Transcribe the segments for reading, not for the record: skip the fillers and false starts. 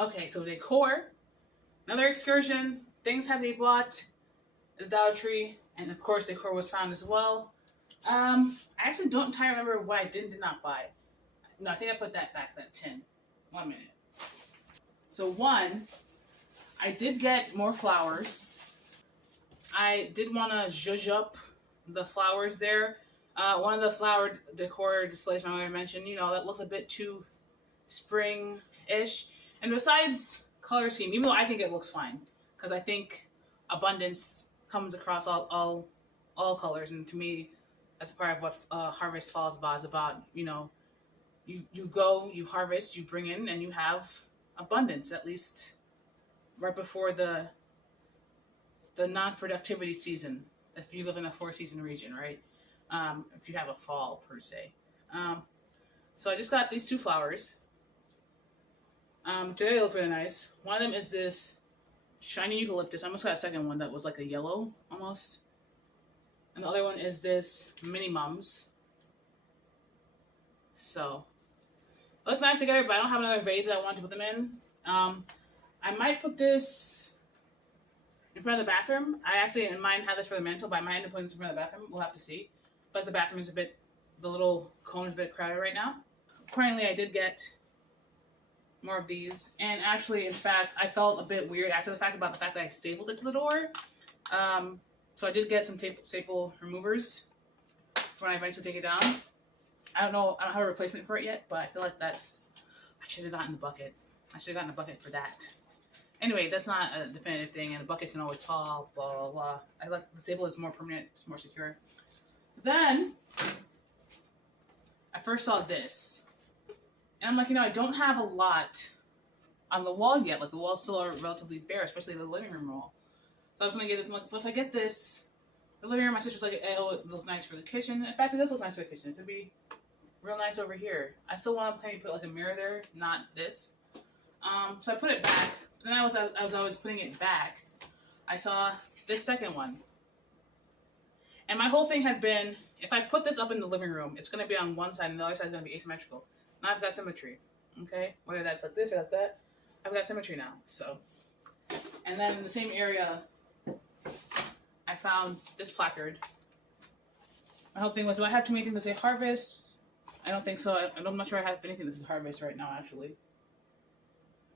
Okay, so decor, another excursion, things had to be bought at the Dollar Tree, and of course decor was found as well. I actually don't entirely remember what I did not buy. No, I think I put that back, that tin. 1 minute. So one, I did get more flowers. I did want to zhuzh up the flowers there. One of the flower decor displays my mother mentioned, that looks a bit too spring-ish. And besides color scheme, even though I think it looks fine, because I think abundance comes across all colors, and to me, that's a part of what Harvest Fall is about. You go, you harvest, you bring in, and you have abundance, at least right before the non-productivity season, if you live in a 4-season region, right? If you have a fall, per se. So I just got these 2 flowers. Today they look really nice. One of them is this shiny eucalyptus. I almost got a second one that was like a yellow, almost. And the other one is this mini mums. So, they look nice together, but I don't have another vase that I want to put them in. I might put this in front of the bathroom. I actually, in mind, had this for the mantle, but I might end up putting this in front of the bathroom. We'll have to see. But the bathroom is the little cone is a bit crowded right now. Currently, I did get more of these. And actually, in fact, I felt a bit weird after the fact about the fact that I stapled it to the door. So I did get some staple removers for when I eventually take it down. I don't know, I don't have a replacement for it yet, but I feel like I should have gotten the bucket. I should have gotten a bucket for that. Anyway, that's not a definitive thing, and a bucket can always fall, blah, blah, blah. I like the staple is more permanent, it's more secure. Then, I first saw this. And I'm like, I don't have a lot on the wall yet. Like, the walls still are relatively bare, especially the living room wall. So I was going to get this. I'm like, but if I get this, the living room, my sister's like, oh, it look nice for the kitchen. In fact, it does look nice for the kitchen. It could be real nice over here. I still want to maybe put like a mirror there, not this. So I put it back. Then as I was putting it back, I saw this second one. And my whole thing had been, if I put this up in the living room, it's going to be on one side and the other side is going to be asymmetrical. Now I've got symmetry, okay? Whether that's like this or like that, I've got symmetry now, so. And then in the same area, I found this placard. My whole thing was, do I have too many things that say Harvest? I don't think so. I'm not sure I have anything that says Harvest right now, actually.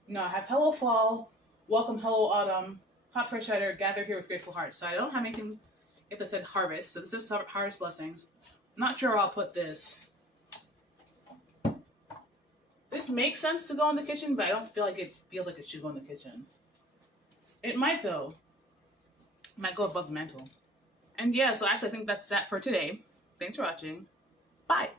No, I have Hello Fall, Welcome Hello Autumn, Hot Fresh Cider, Gather Here with Grateful Hearts. So I don't have anything that said Harvest, so this is Harvest Blessings. I'm not sure where I'll put this. This makes sense to go in the kitchen, but I don't feel like it feels like it should go in the kitchen. It might, though. It might go above the mantle. And yeah, so actually I think that's that for today. Thanks for watching. Bye!